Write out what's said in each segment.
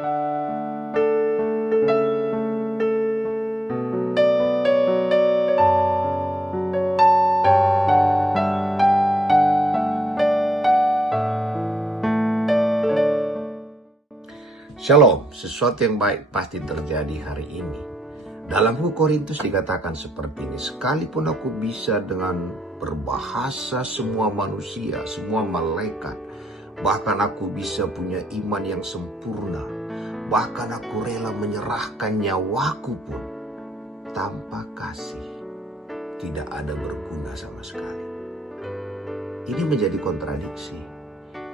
Shalom, sesuatu yang baik pasti terjadi hari ini. Dalam buku Korintus dikatakan seperti ini, sekalipun aku bisa dengan berbahasa semua manusia, semua malaikat, bahkan aku bisa punya iman yang sempurna, bahkan aku rela menyerahkan nyawaku pun, tanpa kasih tidak ada berguna sama sekali. Ini menjadi kontradiksi.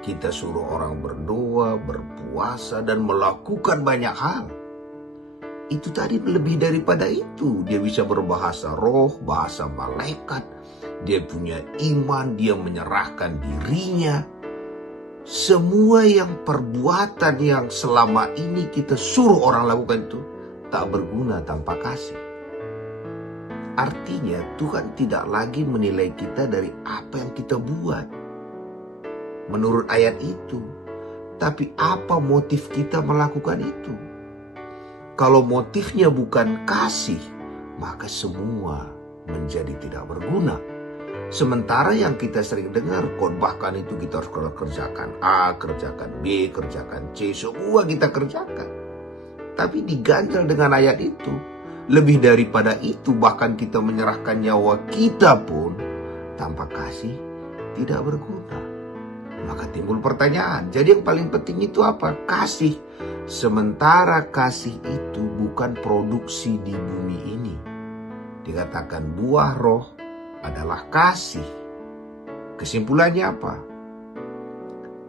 Kita suruh orang berdoa, berpuasa, dan melakukan banyak hal. Itu tadi lebih daripada itu. Dia bisa berbahasa roh, bahasa malaikat. Dia punya iman, dia menyerahkan dirinya. Semua yang perbuatan yang selama ini kita suruh orang lakukan itu tak berguna tanpa kasih. Artinya Tuhan tidak lagi menilai kita dari apa yang kita buat menurut ayat itu, tapi apa motif kita melakukan itu? Kalau motifnya bukan kasih, maka semua menjadi tidak berguna. Sementara yang kita sering dengar, khotbahkan itu kita harus kerjakan A, kerjakan B, kerjakan C, semua kita kerjakan. Tapi diganjal dengan ayat itu, lebih daripada itu bahkan kita menyerahkan nyawa kita pun tanpa kasih tidak berguna. Maka timbul pertanyaan, jadi yang paling penting itu apa? Kasih. Sementara kasih itu bukan produksi di bumi ini. Dikatakan buah roh adalah kasih. Kesimpulannya apa?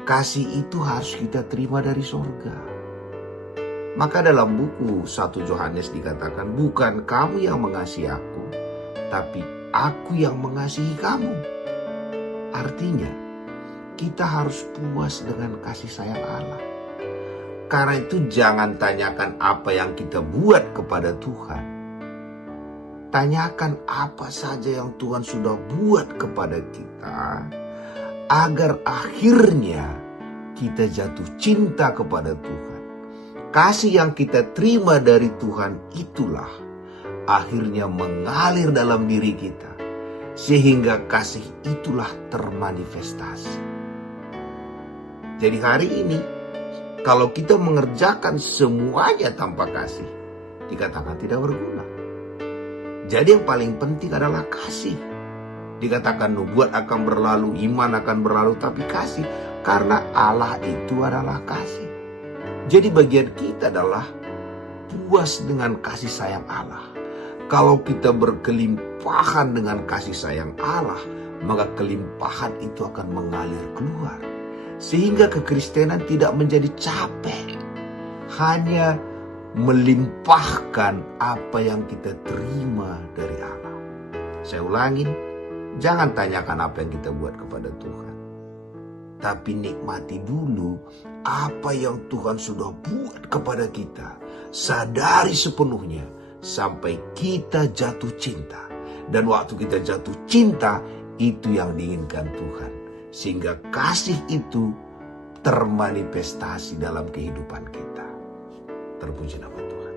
Kasih itu harus kita terima dari surga. Maka dalam buku 1 Yohanes dikatakan, bukan kamu yang mengasihi aku, tapi aku yang mengasihi kamu. Artinya, kita harus puas dengan kasih sayang Allah. Karena itu jangan tanyakan apa yang kita buat kepada Tuhan. Tanyakan apa saja yang Tuhan sudah buat kepada kita, agar akhirnya kita jatuh cinta kepada Tuhan. Kasih yang kita terima dari Tuhan itulah akhirnya mengalir dalam diri kita, sehingga kasih itulah termanifestasi. Jadi hari ini, kalau kita mengerjakan semuanya tanpa kasih, dikatakan tidak berguna. Jadi yang paling penting adalah kasih. Dikatakan nubuat akan berlalu, iman akan berlalu, tapi kasih. Karena Allah itu adalah kasih. Jadi bagian kita adalah puas dengan kasih sayang Allah. Kalau kita berkelimpahan dengan kasih sayang Allah, maka kelimpahan itu akan mengalir keluar. Sehingga kekristenan tidak menjadi capek. Hanya melimpahkan apa yang kita terima dari Allah. Saya ulangin, jangan tanyakan apa yang kita buat kepada Tuhan. Tapi nikmati dulu apa yang Tuhan sudah buat kepada kita. Sadari sepenuhnya sampai kita jatuh cinta. Dan waktu kita jatuh cinta, itu yang diinginkan Tuhan. Sehingga kasih itu termanifestasi dalam kehidupan kita. Terpuji nama Tuhan.